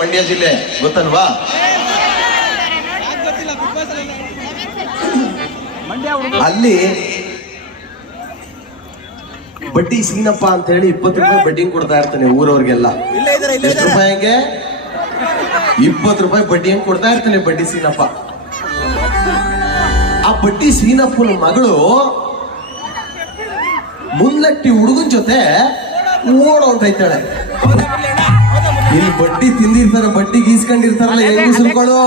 ಮಂಡ್ಯ ಜಿಲ್ಲೆ ಗೊತ್ತಲ್ವಾ? ಅಲ್ಲಿ ಬಡ್ಡಿ ಸೀನಪ್ಪ ಅಂತ ಹೇಳಿ ಇಪ್ಪತ್ತು ರೂಪಾಯಿ ಬಡ್ಡಿ ಕೊಡ್ತಾ ಇರ್ತಾನೆ ಊರವ್ರಿಗೆಲ್ಲ. ಎಷ್ಟು ರೂಪಾಯಿಗೆ? ಇಪ್ಪತ್ತು ರೂಪಾಯಿ ಬಡ್ಡಿ ಹೆಂಗ್ ಕೊಡ್ತಾ ಇರ್ತಾನೆ ಬಡ್ಡಿ ಸೀನಪ್ಪ. ಆ ಬಡ್ಡಿ ಸೀನಪ್ಪನ ಮಗಳು ಮುನ್ನಟ್ಟಿ ಹುಡುಗನ್ ಜೊತೆ ಓಡೋಗ್ತೈತಾಳೆ ಇಲ್ಲಿ ಬಡ್ಡಿ ತಿಂದಿರ್ತಾರ ಬಡ್ಡಿ ಗೀಸ್ಕೊಂಡಿರ್ತಾರಲ್ಲ ಹೆಂಗಸ್ರುಗಳು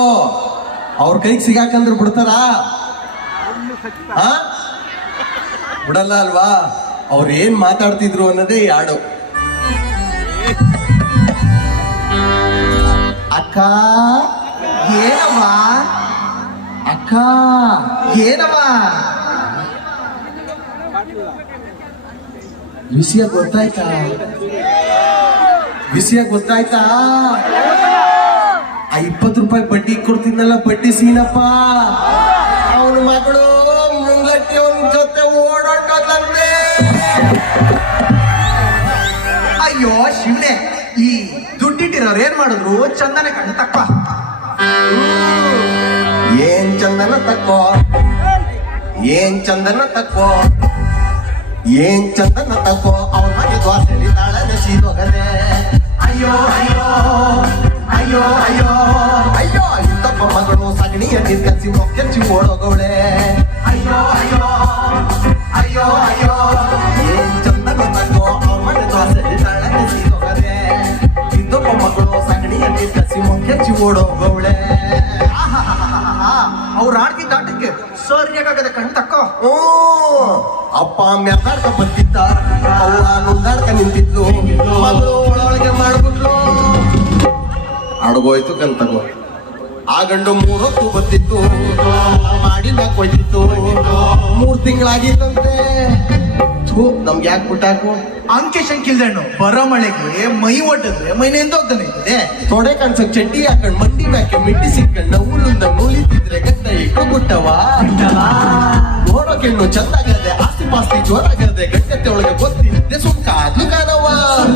ಅವ್ರ ಕೈಗೆ ಸಿಗಾಕಂದ್ರೆ ಬಿಡ್ತಾರ? ಆ? ಬಿಡಲ್ಲ ಅಲ್ವಾ? ಅವ್ರು ಏನ್ ಮಾತಾಡ್ತಿದ್ರು ಅನ್ನೋದೇ ಯಾಡು ಅಕ್ಕ ಏನವ ಅಕ್ಕ ಏನವ ವಿಷಯ ಗೊತ್ತಾಯ್ತಾ? ವಿಷಯ ಗೊತ್ತಾಯ್ತಾ? ಆ ಇಪ್ಪತ್ತು ರೂಪಾಯಿ ಬಡ್ಡಿ ಕೊಡ್ತಿದ್ನಲ್ಲ ಬಡ್ಡಿ ಸೀನಪ್ಪ. ಅವನ ಮಗಳು ಮುಂಗಟ್ಟಿ ಅವನ ಜೊತೆ ಓಡಾಟದಂತೆ ಅಯ್ಯೋ, ಶಿವನೆ, ಈ ದುಡ್ಡಿಟ್ಟಿರೋರು ಏನ್ ಮಾಡಿದ್ರು? ಚಂದನ ಕಣ್ಣು ತಕ್ಕ. ಏನ್ ಚಂದನ ತಕ್ಕೋ? ಏನ್ ಚಂದನ ತಕ್ಕೋ? ಏನ್ ಚಂದನ ತಕ್ಕೋ? ಅವನ ಮನೆ ದ್ವಾಸ ಸೀದೋಗದೆ ಅಯ್ಯೋ ಅಯ್ಯೋ ಅಯ್ಯೋ ಅಯ್ಯೋ ಅಯ್ಯೋ ಇಂತಪ್ಪ ಮಗಳು ಸಗಣಿಯ ನಿರ್ಗಸಿ ಮೊಕ್ಕೆಚ್ಚಿ ಓಡೋಗವಳೆ ಅಯ್ಯೋ ಅಯ್ಯೋ ಅಯ್ಯೋ ಅಯ್ಯೋ ಏನ್ ಓ ಅಪ್ಪ ಮೆರ್ದಾಡ್ಕ ಬಂದಿದ್ದ ಅವ್ವ ನುಂದಾಡ್ಕ ನಿಂತಿದ್ಲು. ಮಗಳು ಒಳಗೆ ಮಾಡ್ಬಿಟ್ಲು. ಅಡ್ಗೋಯ್ತು ಕಲ್ತಗೋ ಆ ಗಂಡು ಮೂರೊತ್ತು ಬರ್ತಿತ್ತು. ಮಾಡಿದ ಕೊಯ್ತಿತ್ತು ಮೂರ್ ತಿಂಗಳಾಗಿತ್ತಂತೆ ಥೂ, ನಮ್ಗೆ ಯಾಕೆ ಬಿಟ್ಟಾಕು ಅಂಕೆ ಶಂಕಿಲ್ದಣ್ಣು ಬರೋ ಮಳೆಗೆ ಮೈ ಒಡ್ಡಿದ್ರೆ ಮೈ ಹೋಗ್ತಾನೆ ಇದೆ ತೊಡೆ ಕಣ್ಸ ಚಡ್ಡಿ ಹಾಕೊಂಡು ಮಂಡಿ ಮ್ಯಾಕೆ ಮಿಟ್ಟಿ ಸಿಕ್ಕಂಡ್ ನೂಲಿಂದ ನೂಲಿತಿದ್ರೆ ಗತ್ತ ಇಟ್ಟು ಬಿಟ್ಟವ ನೋಡೋಕೆಣ್ಣು ಚಂದಾಗದೆ ಆಸ್ತಿ ಪಾಸ್ತಿ ಜೋರಾಗದೆ ಗಟ್ಟತೆ ಒಳಗೆ ಗೊತ್ತಿದ್ದೆ ಸುಮ್ಕ ಅದು ಕಾಣವ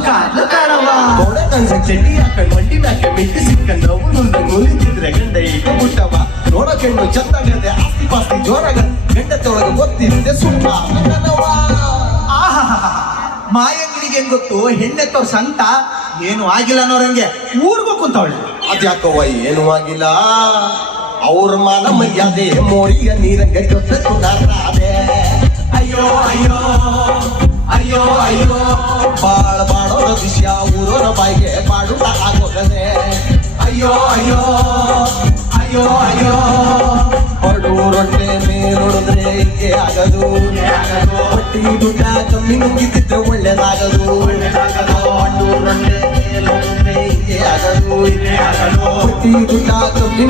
ಕಾದ್ಲು ಕಾಣವ್ವ. ತೊಡೆ ಕಾಣ್ಸಕ್ ಚಡ್ಡಿ ಹಾಕೊಂಡ್ ಮಂಡಿ ಮ್ಯಾಕೆ ಮಿಟ್ಟಿ ಸಿಕ್ಕಂಡ್ ನೂಲಿಂದ ನೂಲಿತಿದ್ರೆ ಗಂಡ ಇಟ್ಟು ನೋಡೋಕೆ ಇನ್ನು ಚಂದಾಗದೆ ಆಸ್ತಿ ಪಾಸ್ತಿ ಜೋರಾಗದೆ ಗಂಡತೆ ಒಳಗೆ ಗೊತ್ತಿದ್ದೆ ಸುಮ್ಕ ಅದು ಕಾಣವ. ಮಾಯಂಗಿನಿಗೆ ಏನ್ ಗೊತ್ತು? ಹೆಣ್ಣೆತ್ತವ್ರ ಸಂತ ಏನು ಆಗಿಲ್ಲ ಅನ್ನೋರಂಗೆ ಊರ್ಗೂ ಕುಂತವಳೆ. ಅದ್ಯಾಕವ್ವ ಏನೂ ಆಗಿಲ್ಲ. ಅವ್ರ ಮಾನ ಮರ್ಯಾದೆ, ಮೋರಿಯ ನೀರಂಗೆ ಜೊತೆ ಸುಧಾರಾದೆ ಅಯ್ಯೋ ಅಯ್ಯೋ ಅಯ್ಯೋ ಅಯ್ಯೋ. ಬಾಳ ಬಾಳೋರ ವಿಷಯ ಊರೋರ ಬಾಯಿಗೆ ಬಾಡುಟ ಆಗೋಗದೆ. ಅಯ್ಯೋ ಅಯ್ಯೋ ಅಯ್ಯೋ ಅಯ್ಯೋ. ಹೊರಡೂರೊಟ್ಟೆ ಮೇಲೊಡಿದ್ರೆ ಹಿಂಗೆ ಆಗದು. ಹೊಟ್ಟಿ ದುಡ್ಡ ಕಮ್ಮಿ ನುಂಗಿದ್ರೆ ಒಳ್ಳೇದಾಗದು. ಹೊರಡೂರೊಟ್ಟೆ ಮೇಲೊಡಿದ್ರೆ ಹಿಂಗೆ ಆಗದು. ಹೊಟ್ಟಿ ದುಡ್ಡ ಕಮ್ಮಿ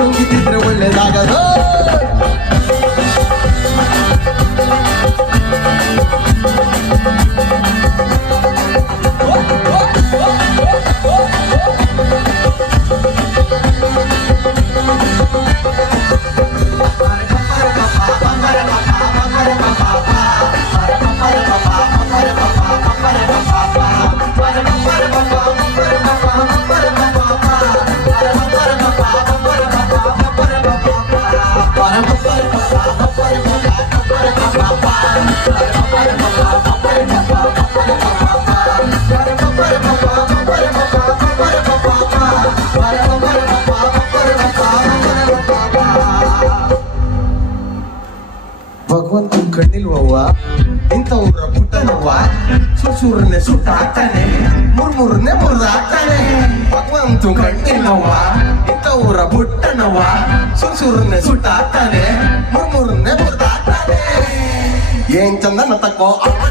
ಭಗವಂತ ಕಣ್ಣಿಲ್ವವ್ವ? ಇಂಥವ್ರ ಪುಟ್ಟನವ್ವ? ಸುಸೂರನೆ ಸುಟ್ಟ ಹಾಕ್ತಾನೆ ಮುರ್ಮುರನ್ನೇ ಮುರ್ದ ಹಾಕ್ತಾನೆ ಭಗವಂತ ಕಣ್ಣಿಲ್ವವ್ವ? ಇಂಥವ್ರ ಪುಟ್ಟನವ್ವ? ಸುಸೂರನೆ ಸುಟ್ಟ ಹಾಕ್ತಾನೆ ಮುರ್ಮುರನ್ನೇ ಮುರ್ದ ಹಾಕ್ತಾನೆ ಏನ್ ಚಂದನ ತಕ್ಕೋ ಅವನ